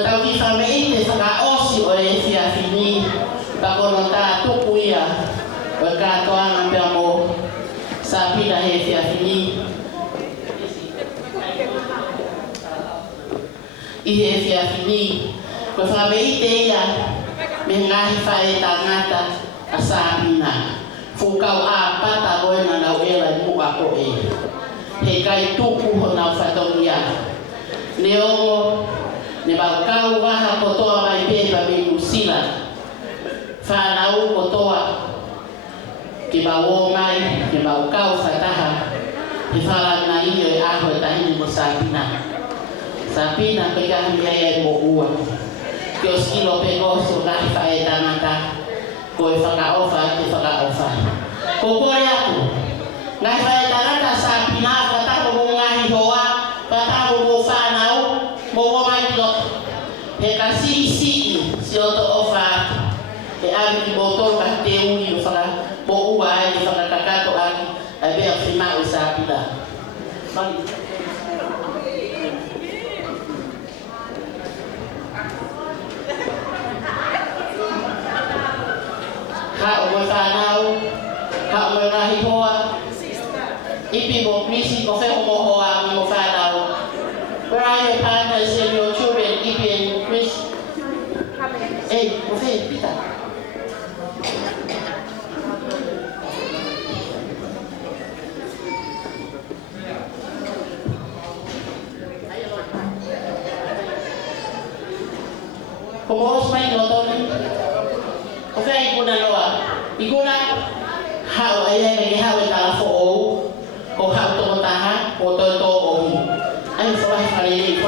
tau ki whamei te whakaosi o e whiawhini. Pakono tā tuku ia. O e kātoanga pia mō sāpina he whiawhini. I he whiawhini. Ko whamei te ia me ngahi whae tangata a sāpina. Fukau a pata koena nau ela I mua ko e. He kai tuku ho nau whatongia. Ne ongo, ne mau kau waha kotoa mai pepa me Usila. Whanau kotoa. Ke mau o mai, ke mau kau whataha. He whalana iyo e aho e tahini mo Sāpina. Sāpina pe kahi ai e mo ua. Ke o skilo pe goso ngahi whae tangata. Ko e whakaofa te whakaofa. Ko kore aku. Ngai whae tangata Sāpina whataho mo ngahi hoa. Whataho mo whanau. Mo mai lo. He ka si si o to ofa. E ami ki botol ka te ui o whaka. Mo ua ai i whakakakato aki. A bea whima o Sāpina. Mani. Ha o mo whanau. Ha o mo ngahi hoa. Ipi mo misi mo wheho mo hoa mo whanau. Where are your partners and your children, Ipi and Chris? Hey, mo whe, pita. Kumos may noto ni. Oke, ikuna loa. Ikuna hao ay nagihao ta fo o. Ko hao to taha, ko to o. Ay fulai farili.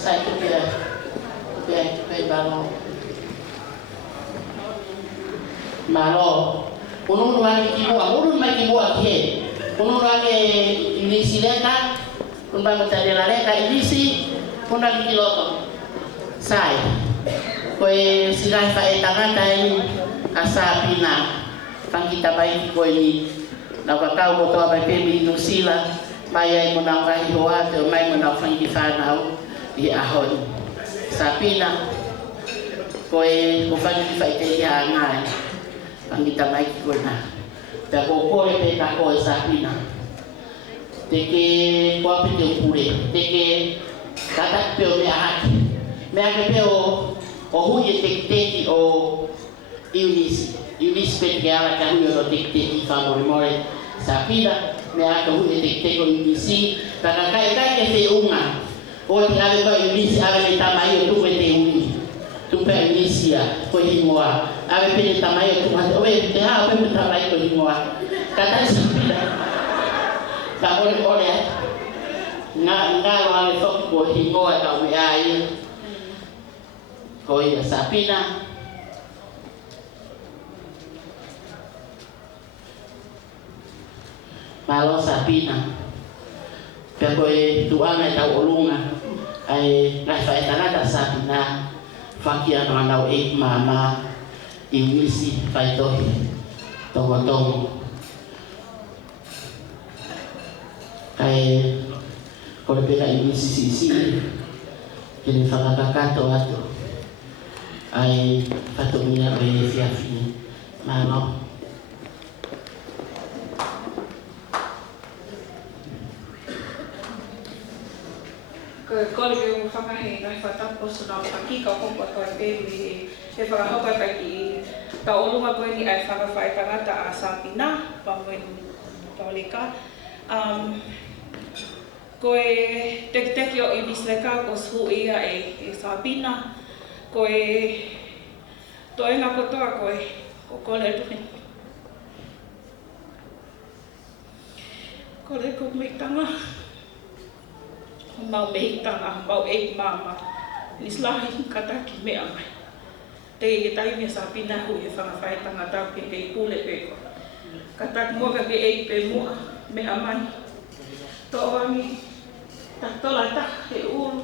Sai tu pe balon. Malo, unun wani kibu akhe, unun wani ilisi leka, unbang mencari leka ilisi, unang kiloton, sai, kue sirai fae tangan tai Sāpina, pang kita baik kue ni, nakakau moto apa pemi Usila, maya menang kahi hoa, te mai menang fang kifanau di ahon, Sāpina, kue kufang kifae te hangai. Ang kita mai ko na ta ko ko pe ta ko Sāpina teke ko pe te pure teke kata pe me ha pe o hui te o Eunice pe ke ala ka hui o te I fa mo Sāpina me ha ko hui te ko Eunice ta ka kai ke te unga o te ave ko Eunice ave me ta mai o tu pe te ui tu pe Eunice ko himoa ave pe tamai tu mas oe te ha pe tamai ko himoa kata Sāpina ta ole nga wale fok ko himoa ta me ai ko ia Sāpina malo Sāpina pe ko e tu ame ta olunga ai na fa ta Sāpina fakia no e mama Eunice fai tohi tongo kai ko pela Eunice si kini whakakakato atu ai patumia be fiafini mano ko le mo whakahe ngai whatapos na whakika hopa koe pewi he whakahopa kai ki ta olunga koe ni ai whakawhai tangata Sāpina pamuen tauleka koe teki o Eunice leka ko su ia e Sāpina koe toenga kotoa koe ko kole tuni kole ko meitanga mau meitanga mau mama nislahi kata ki me amai te tai me Sāpina hu e whakawhai tangata pe te pule peko kata mua ka ke pe mua me amai to wangi ta tola ta e ulu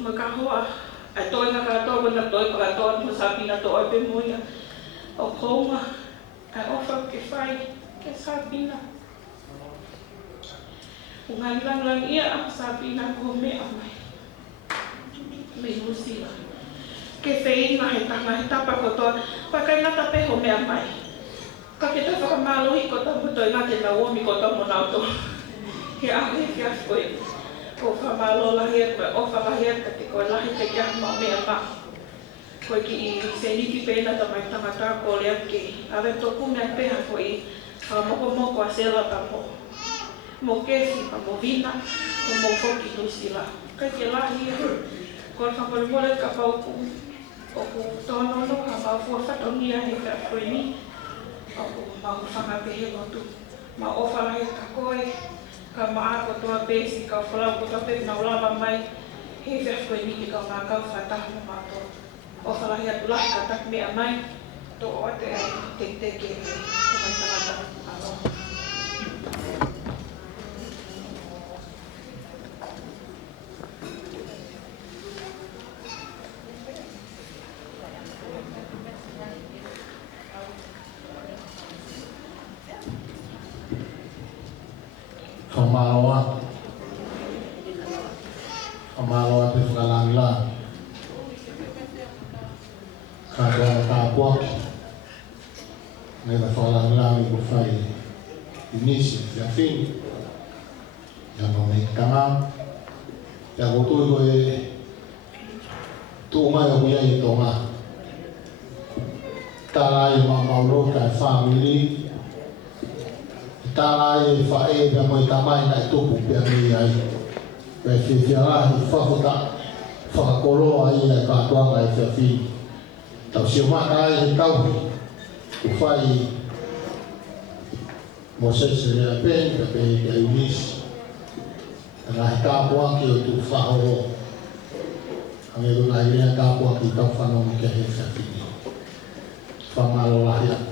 maka hoa a toenga ka to na to ka to mo Sāpina to pe mua o konga, ai ofa ke whai, ke Sabina. Unga lang ia Sabina ko mea mai. Me Lucila. Ke whina he tanga he tapa kotoa, pakai ngata peho mea mai. Ka ke te whakamalohi ko ta muto i ngate na uomi ko ta monauto. He ahi ke ahi koe. Ko whamalo lahi e koe, ofa lahi e te koe lahi te kia ma mea ma. Koe ki i se niki pēna ta mai tangata ko lea ki. Awe tōku mea peha ko i moko a sela ta mo. Mo kefi pa mo vina, ko mo foki Lucila. Kai ke lahi e. Ko whakore mole ka pauku. O ku tono no ka mawhua whatongia he ka koe ni. O ku mahu whangapehe motu. Ma ofa lahi ka koe. Ka maako toa pēsi ka whalau ko tape na ulawa mai. He whia koe ni ka ngā kau whataha mo mātou. Ofa lahi atu lahi ka tak mea mai. Tō o te ai te ke me. Ko mai tangata. Aloha. Amaroa te whakalangila. Ka doa ka puaki. Nei ta whakalangila i ko whai inisi, ia whini. Ia no mei kanga. Ia kotoi koe tō mai o kuia i tō ngā. Tāra i mauro kai whamiri. Tāra i whae pia moi tamai nai tōpu pia mi ai. Pea whiwhiarahi whakota whakakoroa i ai kātuanga i whiawhini. Tau siomaka ai he tauhi. Ku whai mo sesere a pen, ka pe te unisi. Nga he kāpuaki o tu whahoro. Ange runa i rea kāpuaki tau whanongi ke he whiawhini. Whamaro lahi aku.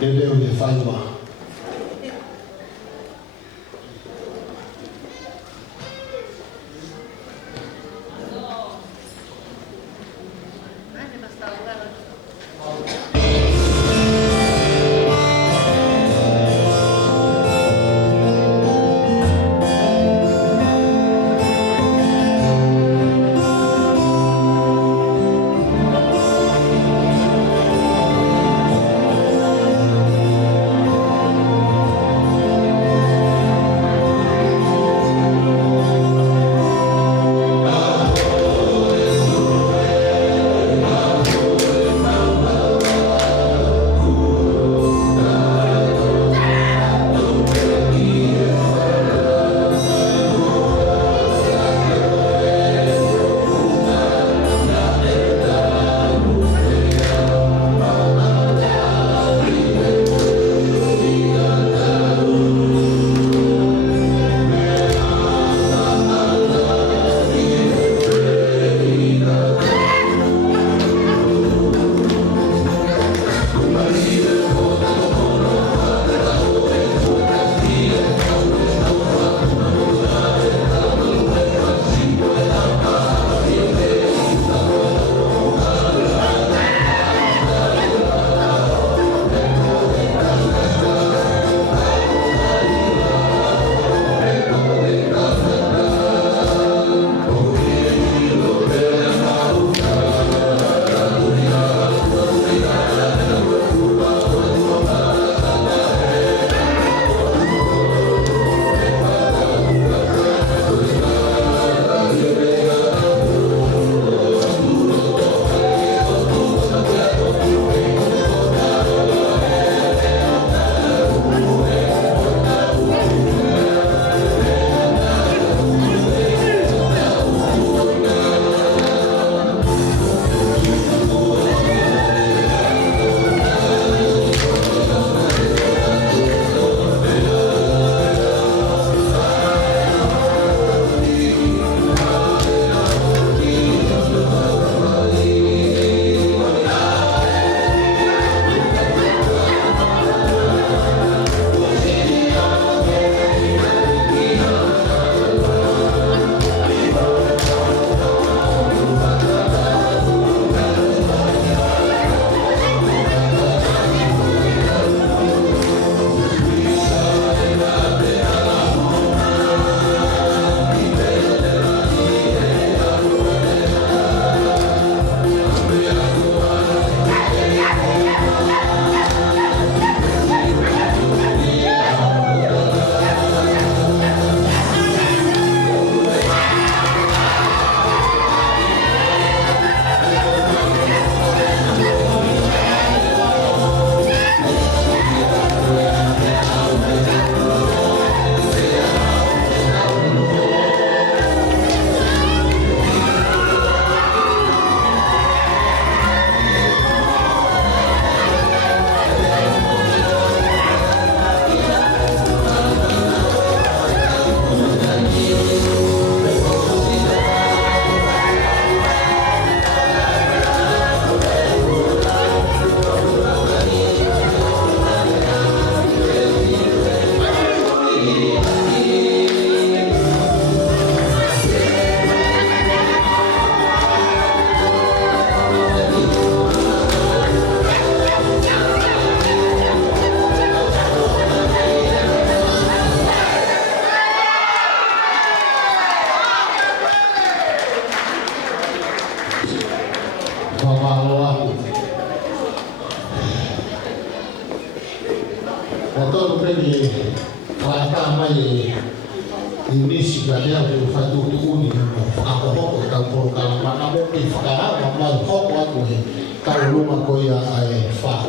Leo de Faiwa. wala ka mai Inisi gania ko fatu tukuni ako ko ka ko ka mana mo ki fa ma ko ko he ka luma ko ya ai fa